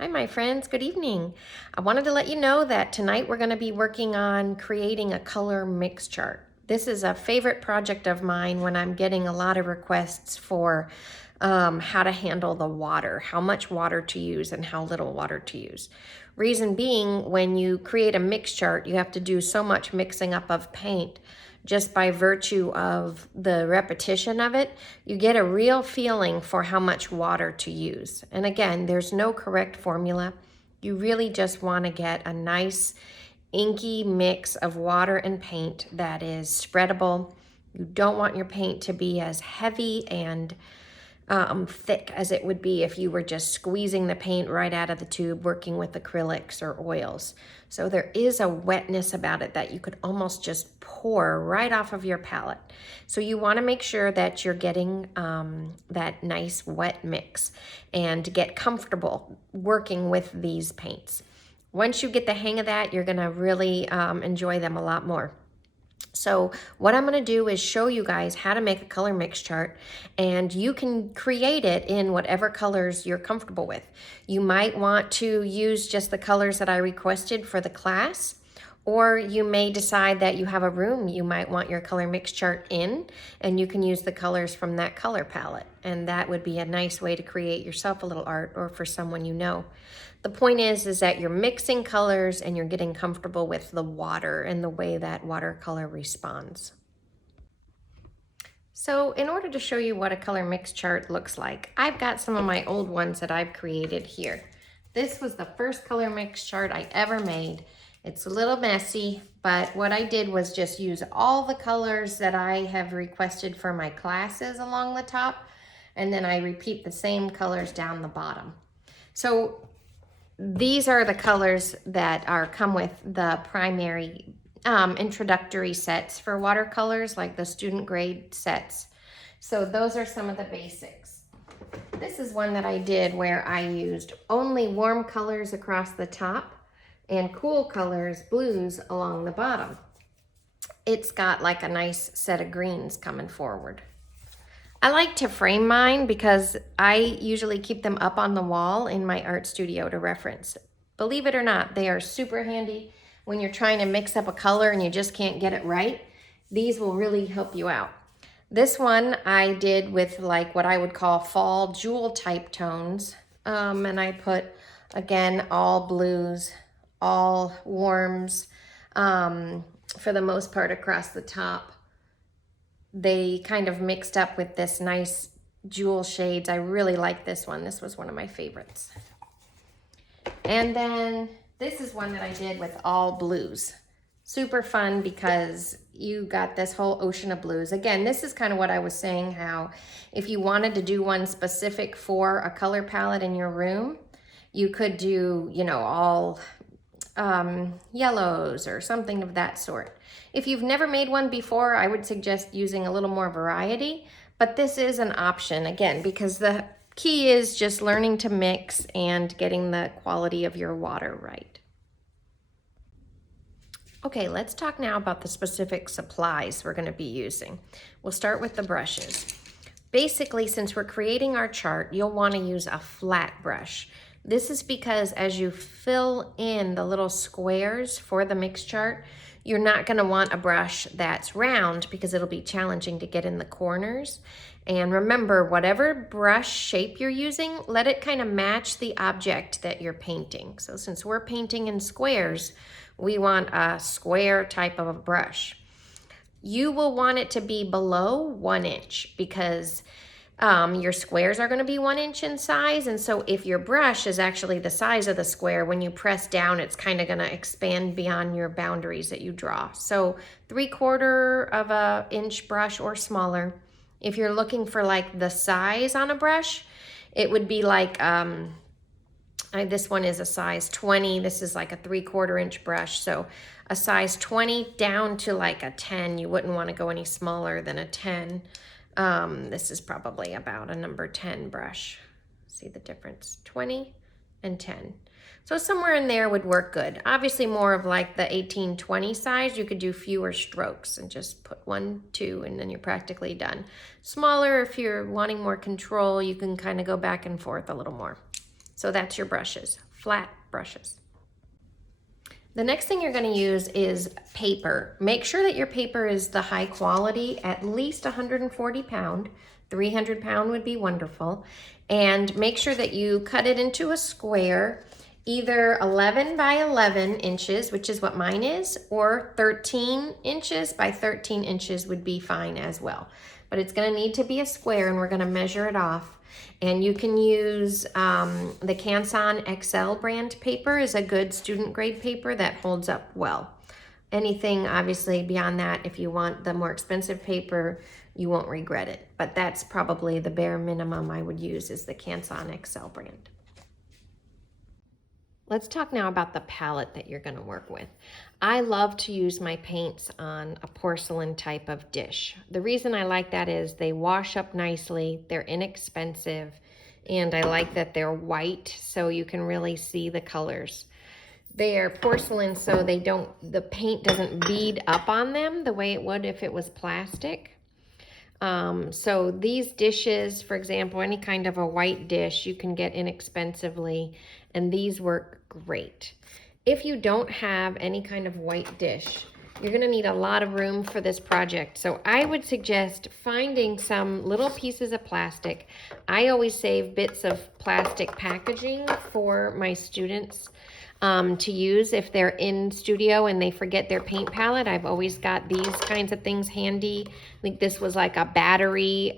Hi, my friends. Good evening. I wanted to let you know that tonight we're going to be working on creating a color mix chart. This is a favorite project of mine when I'm getting a lot of requests for how to handle the water, how much water to use and how little water to use. Reason being, when you create a mix chart, you have to do so much mixing up of paint just by virtue of the repetition of it, you get a real feeling for how much water to use. And again, there's no correct formula. You really just want to get a nice inky mix of water and paint that is spreadable. You don't want your paint to be as heavy and thick as it would be if you were just squeezing the paint right out of the tube working with acrylics or oils. So there is a wetness about it that you could almost just pour right off of your palette. So you want to make sure that you're getting that nice wet mix and get comfortable working with these paints. Once you get the hang of that, you're going to really enjoy them a lot more. So what I'm going to do is show you guys how to make a color mix chart, and you can create it in whatever colors you're comfortable with. You might want to use just the colors that I requested for the class, or you may decide that you have a room you might want your color mix chart in, and you can use the colors from that color palette. And that would be a nice way to create yourself a little art, or for someone you know. The point is that you're mixing colors and you're getting comfortable with the water and the way that watercolor responds. So in order to show you what a color mix chart looks like, I've got some of my old ones that I've created here. This was the first color mix chart I ever made. It's a little messy, but what I did was just use all the colors that I have requested for my classes along the top, and then I repeat the same colors down the bottom. So these are the colors that come with the primary introductory sets for watercolors, like the student grade sets. So those are some of the basics. This is one that I did where I used only warm colors across the top and cool colors, blues, along the bottom. It's got like a nice set of greens coming forward. I like to frame mine because I usually keep them up on the wall in my art studio to reference. Believe it or not, they are super handy when you're trying to mix up a color and you just can't get it right. These will really help you out. This one I did with like what I would call fall jewel type tones. And I put, again, all blues, all warms, for the most part across the top. They kind of mixed up with this nice jewel shades. I really like this one. This was one of my favorites. And then this is one that I did with all blues. Super fun because you got this whole ocean of blues. Again, this is kind of what I was saying, how if you wanted to do one specific for a color palette in your room, you could do, you know, all yellows or something of that sort. If you've never made one before, I would suggest using a little more variety, but this is an option, again, because the key is just learning to mix and getting the quality of your water right. Okay, let's talk now about the specific supplies we're going to be using. We'll start with the brushes. Basically, since we're creating our chart, you'll want to use a flat brush. This is because as you fill in the little squares for the mix chart, you're not going to want a brush that's round because it'll be challenging to get in the corners. And remember, whatever brush shape you're using, let it kind of match the object that you're painting. So since we're painting in squares, we want a square type of a brush. You will want it to be below 1 inch because your squares are going to be 1 inch in size, and so if your brush is actually the size of the square, when you press down, it's kind of going to expand beyond your boundaries that you draw. So 3/4 of a inch brush or smaller. If you're looking for like the size on a brush, it would be like, this one is a size 20. This is like a 3/4 inch brush. So a size 20 down to like a 10. You wouldn't want to go any smaller than a 10. This is probably about a number 10 brush. See the difference? 20 and 10. So somewhere in there would work good. Obviously more of like the 18-20 size, you could do fewer strokes and just put 1, 2, and then you're practically done. Smaller, if you're wanting more control, you can kind of go back and forth a little more. So that's your brushes, flat brushes. The next thing you're going to use is paper. Make sure that your paper is the high quality, at least 140 pound. 300 pound would be wonderful. And make sure that you cut it into a square, either 11 by 11 inches, which is what mine is, or 13 inches by 13 inches would be fine as well. But it's going to need to be a square, and we're going to measure it off. And you can use the Canson XL brand paper is a good student grade paper that holds up well. Anything obviously beyond that, if you want the more expensive paper, you won't regret it. But that's probably the bare minimum I would use is the Canson XL brand. Let's talk now about the palette that you're going to work with. I love to use my paints on a porcelain type of dish. The reason I like that is they wash up nicely, they're inexpensive, and I like that they're white so you can really see the colors. They are porcelain so the paint doesn't bead up on them the way it would if it was plastic. So these dishes, for example, any kind of a white dish you can get inexpensively, and these work great. If you don't have any kind of white dish, you're going to need a lot of room for this project. So I would suggest finding some little pieces of plastic. I always save bits of plastic packaging for my students to use if they're in studio and they forget their paint palette. I've always got these kinds of things handy. I think this was like a battery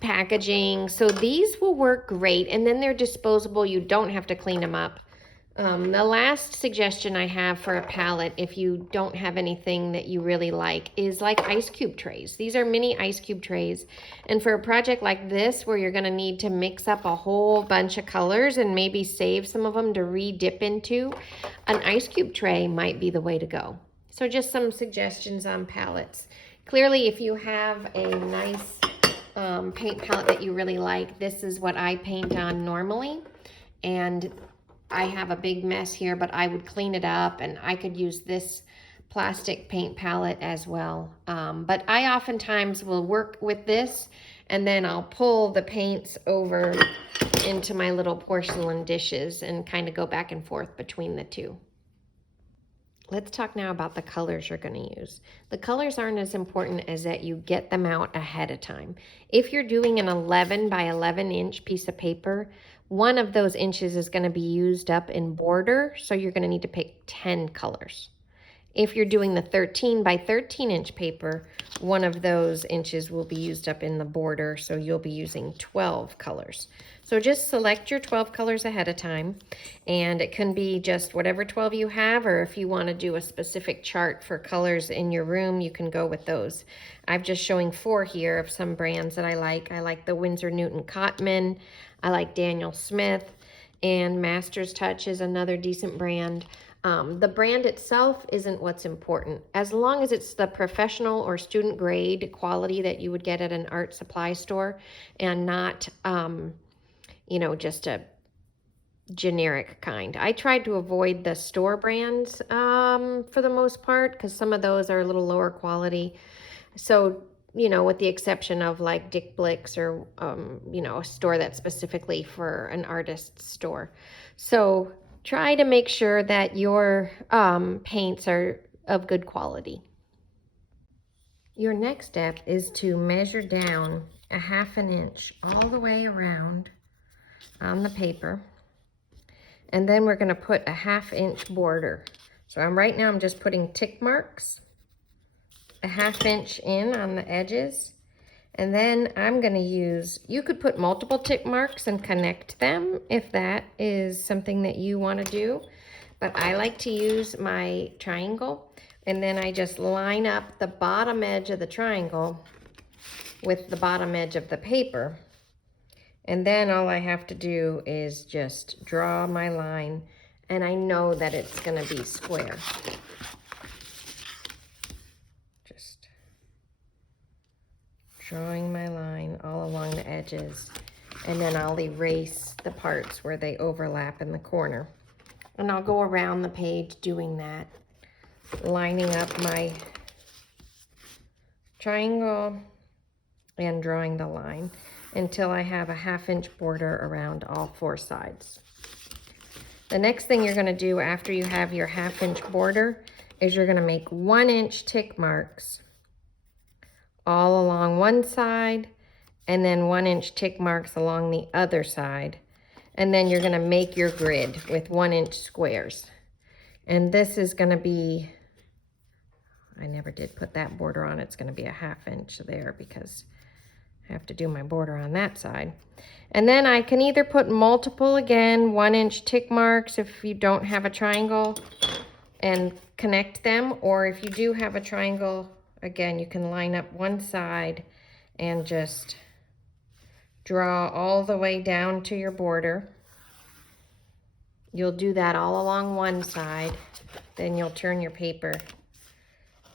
packaging. So these will work great, and then they're disposable. You don't have to clean them up. The last suggestion I have for a palette, if you don't have anything that you really like, is like ice cube trays. These are mini ice cube trays. And for a project like this, where you're going to need to mix up a whole bunch of colors and maybe save some of them to re-dip into, an ice cube tray might be the way to go. So just some suggestions on palettes. Clearly, if you have a nice paint palette that you really like, this is what I paint on normally. And I have a big mess here, but I would clean it up, and I could use this plastic paint palette as well. But I oftentimes will work with this, and then I'll pull the paints over into my little porcelain dishes and kind of go back and forth between the two. Let's talk now about the colors you're going to use. The colors aren't as important as that you get them out ahead of time. If you're doing an 11 by 11 inch piece of paper, one of those inches is going to be used up in border, so you're going to need to pick 10 colors. If you're doing the 13 by 13 inch paper, one of those inches will be used up in the border, so you'll be using 12 colors. So just select your 12 colors ahead of time, and it can be just whatever 12 you have, or if you want to do a specific chart for colors in your room, you can go with those. I'm just showing 4 here of some brands that I like. I like the Winsor Newton Cotman, I like Daniel Smith, and Master's Touch is another decent brand. The brand itself isn't what's important. As long as it's the professional or student grade quality that you would get at an art supply store, and not, you know, just a generic kind. I tried to avoid the store brands for the most part, because some of those are a little lower quality. So, you know, with the exception of like Dick Blick's or, you know, a store that's specifically for an artist's store. So try to make sure that your paints are of good quality. Your next step is to measure down a ½ inch all the way around on the paper. And then we're going to put a ½ inch border. So right now I'm just putting tick marks a ½ inch in on the edges, and then I'm going to use, you could put multiple tick marks and connect them if that is something that you want to do, but I like to use my triangle, and then I just line up the bottom edge of the triangle with the bottom edge of the paper, and then all I have to do is just draw my line, and I know that it's going to be square. Drawing my line all along the edges, and then I'll erase the parts where they overlap in the corner. And I'll go around the page doing that, lining up my triangle and drawing the line. until I have a 1/2 inch border around all 4 sides. The next thing you're going to do after you have your 1/2 inch border is you're going to make 1 inch tick marks all along one side, and then 1 inch tick marks along the other side. And then you're going to make your grid with 1 inch squares. And this is going to be, I never did put that border on. It's going to be a 1/2 inch there because I have to do my border on that side. And then I can either put multiple, again, 1 inch tick marks if you don't have a triangle, and connect them. Or if you do have a triangle, again, you can line up one side and just draw all the way down to your border. You'll do that all along one side. Then you'll turn your paper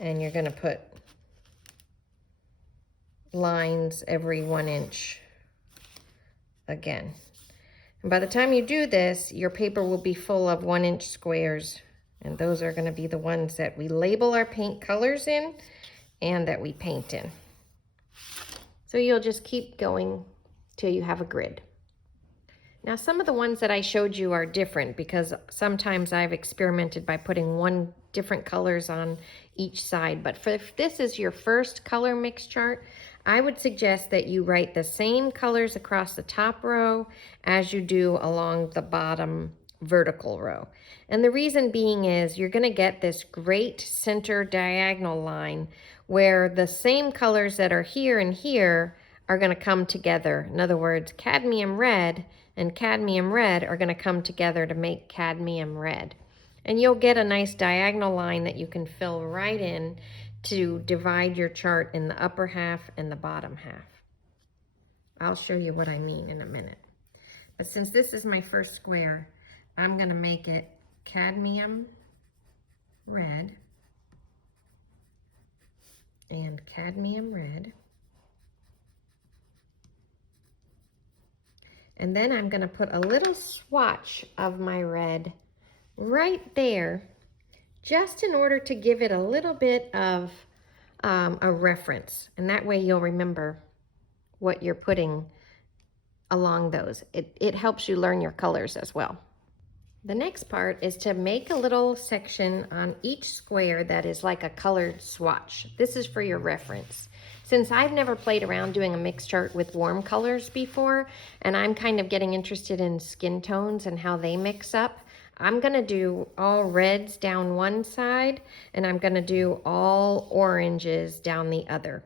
and you're going to put lines every 1 inch again. And by the time you do this, your paper will be full of 1 inch squares, and those are going to be the ones that we label our paint colors in and that we paint in. So you'll just keep going till you have a grid. Now, some of the ones that I showed you are different because sometimes I've experimented by putting different colors on each side. But if this is your first color mix chart, I would suggest that you write the same colors across the top row as you do along the bottom vertical row. And the reason being is you're going to get this great center diagonal line where the same colors that are here and here are going to come together. In other words, cadmium red and cadmium red are going to come together to make cadmium red. And you'll get a nice diagonal line that you can fill right in to divide your chart in the upper half and the bottom half. I'll show you what I mean in a minute. But since this is my first square, I'm going to make it cadmium red and cadmium red. And then I'm going to put a little swatch of my red right there, just in order to give it a little bit of a reference. And that way you'll remember what you're putting along those. It helps you learn your colors as well. The next part is to make a little section on each square that is like a colored swatch. This is for your reference. Since I've never played around doing a mix chart with warm colors before, and I'm kind of getting interested in skin tones and how they mix up, I'm gonna do all reds down one side, and I'm gonna do all oranges down the other.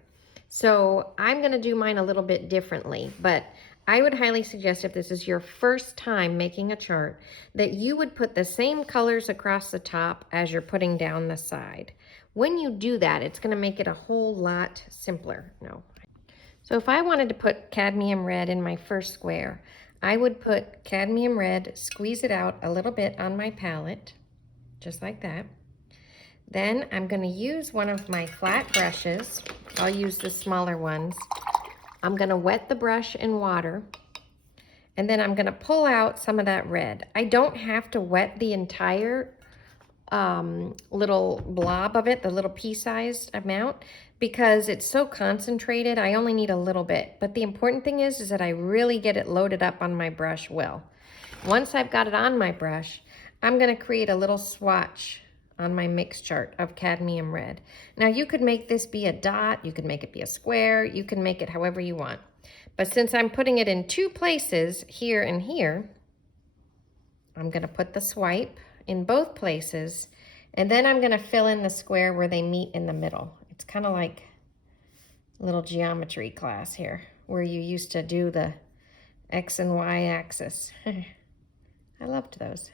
So I'm gonna do mine a little bit differently, but I would highly suggest, if this is your first time making a chart, that you would put the same colors across the top as you're putting down the side. When you do that, it's going to make it a whole lot simpler. So if I wanted to put cadmium red in my first square, I would put cadmium red, squeeze it out a little bit on my palette, just like that. Then I'm going to use one of my flat brushes. I'll use the smaller ones. I'm going to wet the brush in water, and then I'm going to pull out some of that red. I don't have to wet the entire little blob of it, the little pea-sized amount, because it's so concentrated. I only need a little bit. But the important thing is that I really get it loaded up on my brush well. Once I've got it on my brush, I'm going to create a little swatch on my mix chart of cadmium red. Now you could make this be a dot, you could make it be a square, you can make it however you want. But since I'm putting it in two places, here and here, I'm going to put the swipe in both places, and then I'm going to fill in the square where they meet in the middle. It's kind of like a little geometry class here, where you used to do the X and Y axis. I loved those.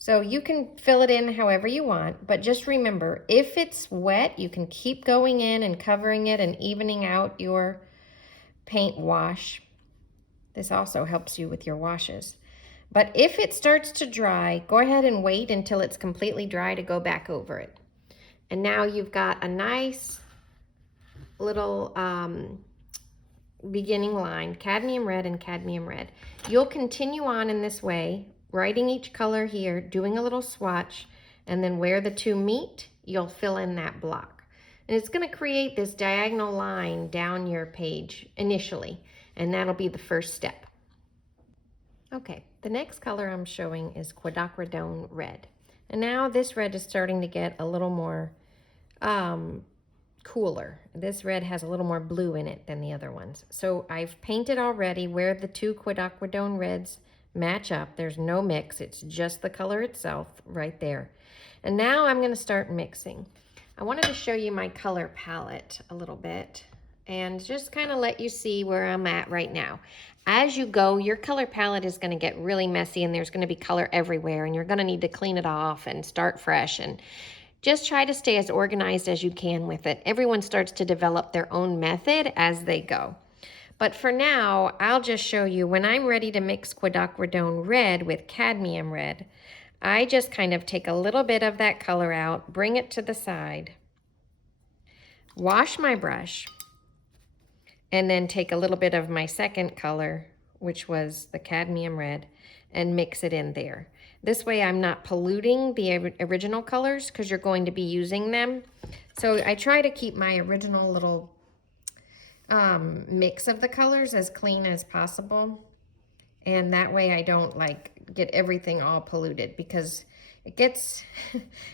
So you can fill it in however you want, but just remember, if it's wet, you can keep going in and covering it and evening out your paint wash. This also helps you with your washes. But if it starts to dry, go ahead and wait until it's completely dry to go back over it. And now you've got a nice little beginning line, cadmium red and cadmium red. You'll continue on in this way, writing each color here, doing a little swatch, and then where the two meet, you'll fill in that block. And it's going to create this diagonal line down your page initially. and that'll be the first step. Okay, the next color I'm showing is Quinacridone Red. And now this red is starting to get a little more cooler. This red has a little more blue in it than the other ones. So I've painted already where the two Quinacridone Reds match up. There's no mix, it's just the color itself right there. And now I'm gonna start mixing. I wanted to show you my color palette a little bit and just kind of let you see where I'm at right now. As you go, your color palette is going to get really messy and there's going to be color everywhere and you're going to need to clean it off and start fresh, and just try to stay as organized as you can with it. Everyone starts to develop their own method as they go. But for now, I'll just show you when I'm ready to mix Quinacridone Red with Cadmium Red. I just kind of take a little bit of that color out, bring it to the side, wash my brush, and then take a little bit of my second color, which was the Cadmium Red, and mix it in there. This way I'm not polluting the original colors because you're going to be using them. So I try to keep my original little mix of the colors as clean as possible. And that way I don't like get everything all polluted, because it gets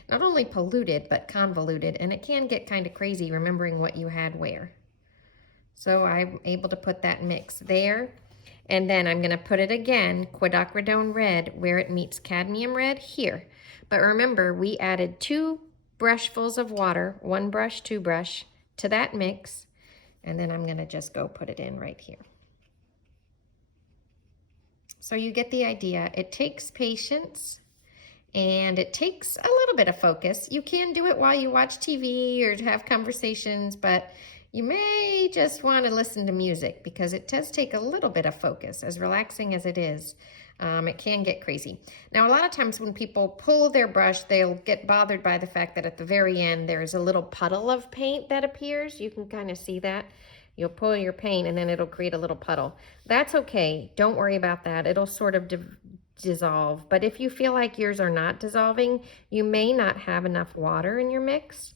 not only polluted but convoluted, and it can get kind of crazy remembering what you had where. So I'm able to put that mix there. And then I'm gonna put it again, Quinacridone Red, where it meets Cadmium Red here. But remember, we added 2 brushfuls of water, 1 brush, 2 brush, to that mix. And then I'm gonna just go put it in right here. So you get the idea. It takes patience and it takes a little bit of focus. You can do it while you watch TV or have conversations, but you may just want to listen to music because it does take a little bit of focus. As relaxing as it is, it can get crazy. Now, a lot of times when people pull their brush, they'll get bothered by the fact that at the very end, there's a little puddle of paint that appears. You can kind of see that. You'll pull your paint and then it'll create a little puddle. That's okay. Don't worry about that. It'll sort of dissolve. But if you feel like yours are not dissolving, you may not have enough water in your mix.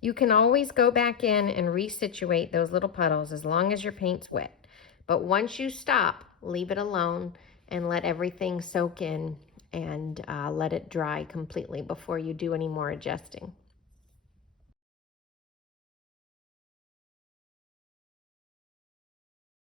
You can always go back in and resituate those little puddles as long as your paint's wet. But once you stop, leave it alone and let everything soak in and let it dry completely before you do any more adjusting.